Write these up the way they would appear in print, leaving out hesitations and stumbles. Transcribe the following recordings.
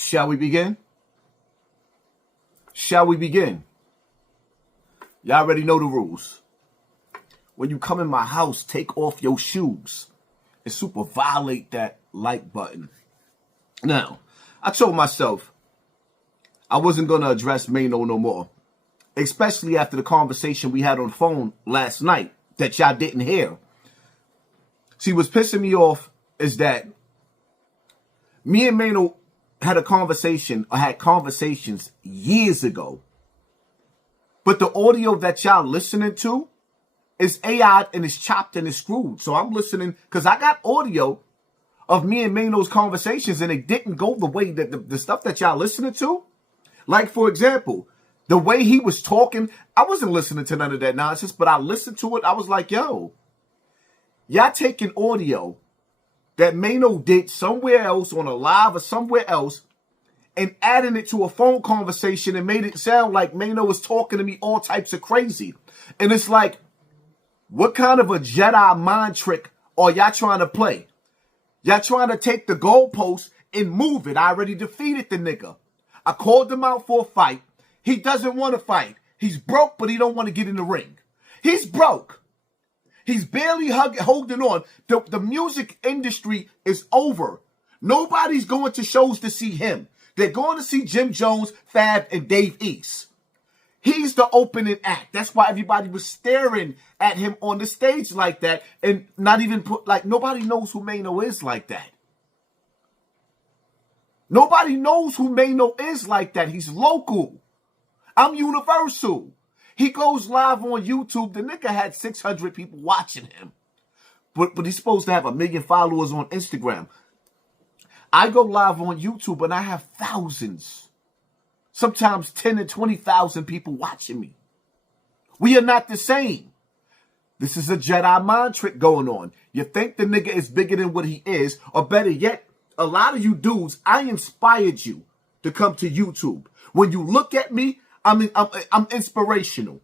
Shall we begin? Shall we begin? Y'all already know the rules. When you come in my house, take off your shoes and super violate that like button. Now, I told myself I wasn't going to address Maino no more, especially after the conversation we had on the phone last night that y'all didn't hear. See, what's pissing me off is that me and Maino had a conversation, or had conversations years ago. But the audio that y'all listening to is AI and it's chopped and it's screwed. So I'm listening because I got audio of me and Maino's conversations and it didn't go the way that the stuff that y'all listening to. Like, for example, the way he was talking, I wasn't listening to none of that nonsense, but I listened to it. I was like, yo, y'all taking audio that Maino did somewhere else on a live or somewhere else and adding it to a phone conversation and made it sound like Maino was talking to me all types of crazy. And it's like, what kind of a Jedi mind trick are y'all trying to play? Y'all trying to take the goalpost and move it. I already defeated the nigga. I called him out for a fight. He doesn't want to fight. He's broke, but he don't want to get in the ring. He's broke. He's barely holding on. The music industry is over. Nobody's going to shows to see him. They're going to see Jim Jones, Fab, and Dave East. He's the opening act. That's why everybody was staring at him on the stage like that and not even nobody knows who Maino is like that. Nobody knows who Maino is like that. He's local. I'm universal. He goes live on YouTube. The nigga had 600 people watching him. But he's supposed to have 1 million followers on Instagram. I go live on YouTube and I have thousands. Sometimes 10 and 20,000 people watching me. We are not the same. This is a Jedi mind trick going on. You think the nigga is bigger than what he is, or better yet, a lot of you dudes, I inspired you to come to YouTube. When you look at me, I'm inspirational.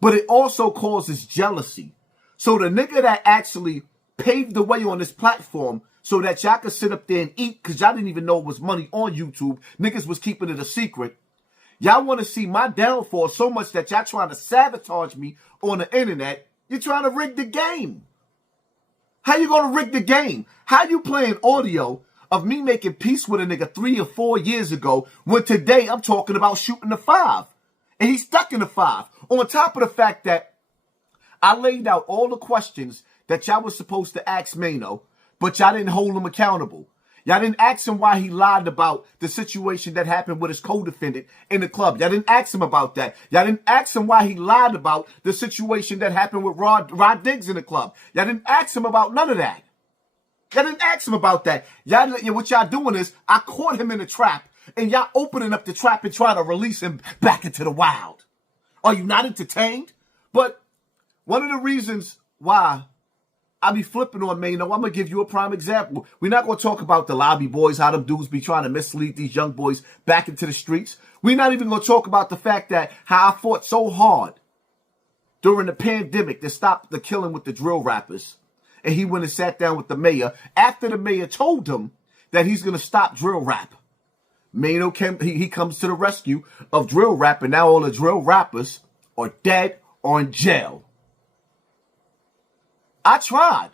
But it also causes jealousy. So the nigga that actually paved the way on this platform so that y'all could sit up there and eat, because y'all didn't even know it was money on YouTube. Niggas was keeping it a secret. Y'all want to see my downfall so much that y'all trying to sabotage me on the internet. You're trying to rig the game. How you going to rig the game? How you playing audio of me making peace with a nigga 3 or 4 years ago when today I'm talking about shooting the 5? And he's stuck in the 5. On top of the fact that I laid out all the questions that y'all was supposed to ask Maino, but y'all didn't hold him accountable. Y'all didn't ask him why he lied about the situation that happened with his co-defendant in the club. Y'all didn't ask him about that. Y'all didn't ask him why he lied about the situation that happened with Rod Diggs in the club. Y'all didn't ask him about none of that. Y'all didn't ask him about that. What y'all doing is, I caught him in a trap, and y'all opening up the trap and trying to release him back into the wild. Are you not entertained? But one of the reasons why I be flipping on Maino, I'm going to give you a prime example. We're not going to talk about the lobby boys, how them dudes be trying to mislead these young boys back into the streets. We're not even going to talk about the fact that how I fought so hard during the pandemic to stop the killing with the drill rappers. And he went and sat down with the mayor after the mayor told him that he's going to stop drill rap. Maino he comes to the rescue of drill rap, and now all the drill rappers are dead or in jail. I tried.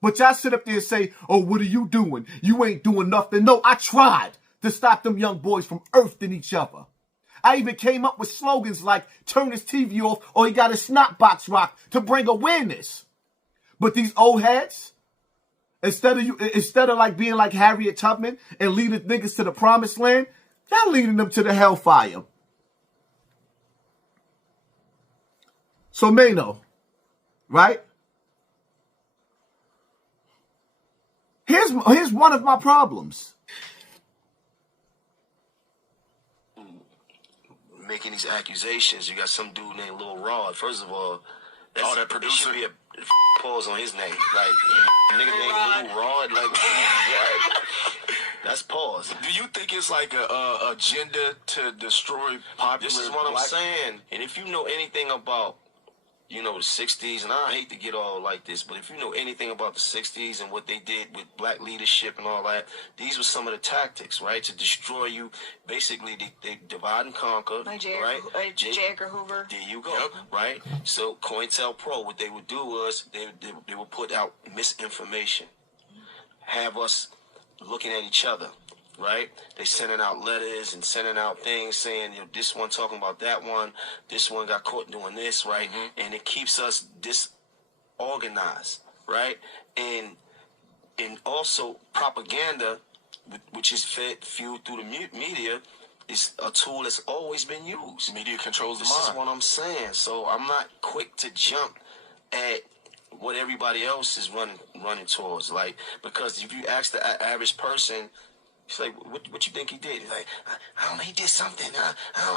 But y'all sit up there and say, oh, what are you doing? You ain't doing nothing. No, I tried to stop them young boys from earthing each other. I even came up with slogans like turn his TV off or he got his snot box rocked to bring awareness. But these old heads, instead of like being like Harriet Tubman and leading niggas to the promised land, y'all leading them to the hellfire. So Maino, right? Here's one of my problems. Making these accusations, you got some dude named Lil Rod. First of all, that producer should be a pause on his name. Like, nigga named Lil Rod. Like, that's pause. Do you think it's like a agenda to destroy popular? This is what I'm saying. And if you know anything about you know, the 60s, and I hate to get all like this, but if you know anything about the 60s and what they did with black leadership and all that, these were some of the tactics, right, to destroy you. Basically, they divide and conquer, like right? J. Edgar Hoover. There you go, right? So COINTELPRO, what they would do was they would put out misinformation, have us looking at each other. Right? They sending out letters and sending out things saying, you know, this one talking about that one, this one got caught doing this, right? And it keeps us disorganized, right? And also propaganda, which is fueled through the media, is a tool that's always been used. Media controls the This mind. is what I'm saying. So I'm not quick to jump at what everybody else is running towards, like, because if you ask the average person, he's like, what you think he did? He's like, I don't know, he did something. I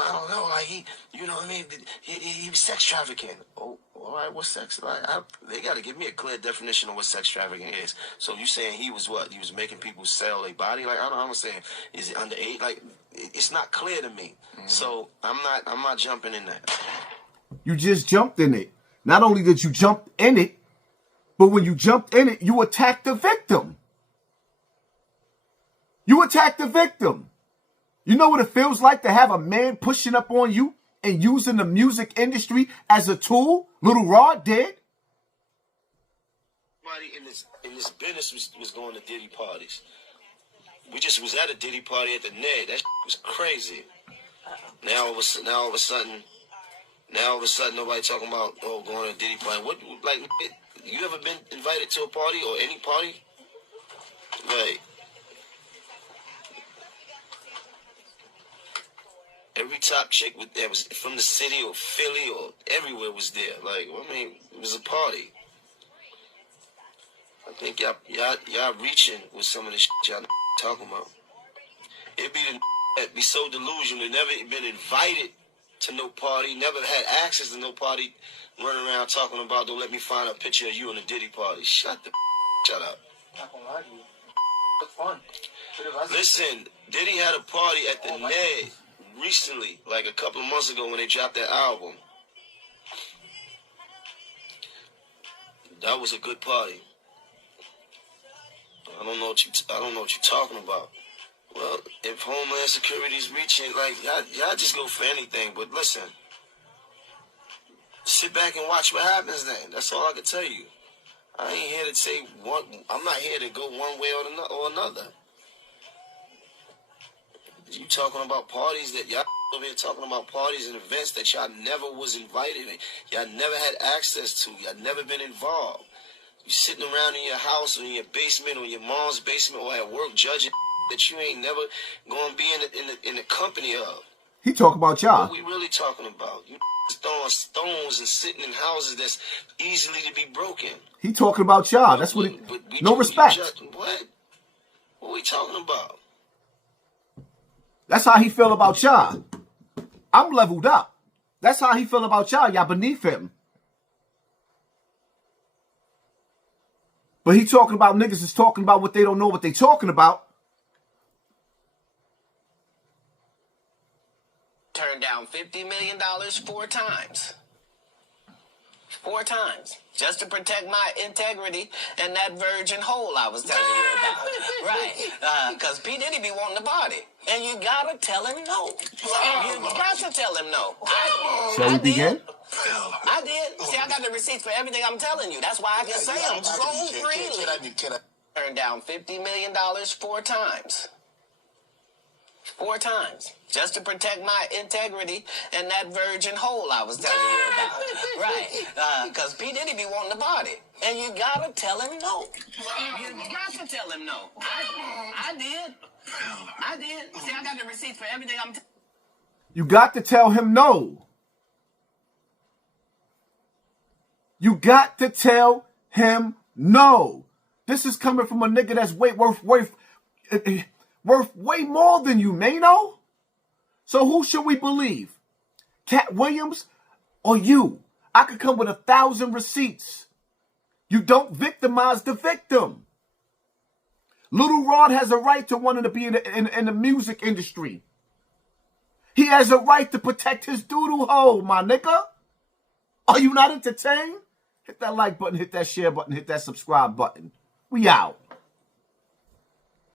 don't know. Like, he, you know what I mean? He was sex trafficking. Oh, all right, what's sex? Like, they got to give me a clear definition of what sex trafficking is. So you saying he was what? He was making people sell their body? Like, I don't understand. Is it underage? Like, it's not clear to me. So I'm not jumping in that. You just jumped in it. Not only did you jump in it, but when you jumped in it, you attacked the victim. You attack the victim. You know what it feels like to have a man pushing up on you and using the music industry as a tool? Little Rod did. Everybody in this business was going to Diddy parties. We just was at a Diddy party at the Ned. That was crazy. Now all of a sudden, nobody talking about going to a Diddy party. What, like, you ever been invited to a party or any party? Like, every top chick that was from the city or Philly or everywhere was there. Like, I mean, it was a party. I think y'all reaching with some of the shit y'all talking about. It be so delusional. Never been invited to no party. Never had access to no party. Running around talking about, don't let me find a picture of you in a Diddy party. Shut up. Not gonna lie to you. It's fun. Listen, Diddy had a party at the Ned recently, like a couple of months ago when they dropped that album. That was a good party. I don't know what you're talking about. Well, if Homeland Security's reaching, like, y'all just go for anything. But listen, sit back and watch what happens then. That's all I can tell you. I ain't here to say one. I'm not here to go one way or another. You talking about parties that y'all over here talking about parties and events that y'all never was invited in. Y'all never had access to. Y'all never been involved. You sitting around in your house or in your basement or your mom's basement or at work judging that you ain't never gonna be in the company of. He talk about y'all. What we really talking about? You throwing stones and sitting in houses that's easily to be broken. He talking about y'all. That's what no respect. What? What we talking about? That's how he feel about y'all. I'm leveled up. That's how he feel about y'all. Y'all beneath him. But he talking about niggas is talking about what they don't know what they talking about. Turned down $50 million 4 times. 4 times. Just to protect my integrity and that virgin hole I was telling you about. Right. Because P. Diddy be wanting to party. And you gotta tell him no. You got to tell him no. Shall we begin? I did. See, I got the receipts for everything I'm telling you. That's why I can say them so freely. Turned down $50 million 4 times. 4 times. Just to protect my integrity and that virgin hole I was telling you about. Right. Because P. Diddy be wanting to party. And you gotta tell him no. You got to tell him no. I did. I did. See, I got the receipts for everything I'm You got to tell him no. You got to tell him no. This is coming from a nigga that's worth way more than you, Maino. So who should we believe? Cat Williams or you? I could come with 1,000 receipts. You don't victimize the victim. Little Rod has a right to wanting to be in the music industry. He has a right to protect his doodle hole, my nigga. Are you not entertained? Hit that like button, hit that share button, hit that subscribe button. We out.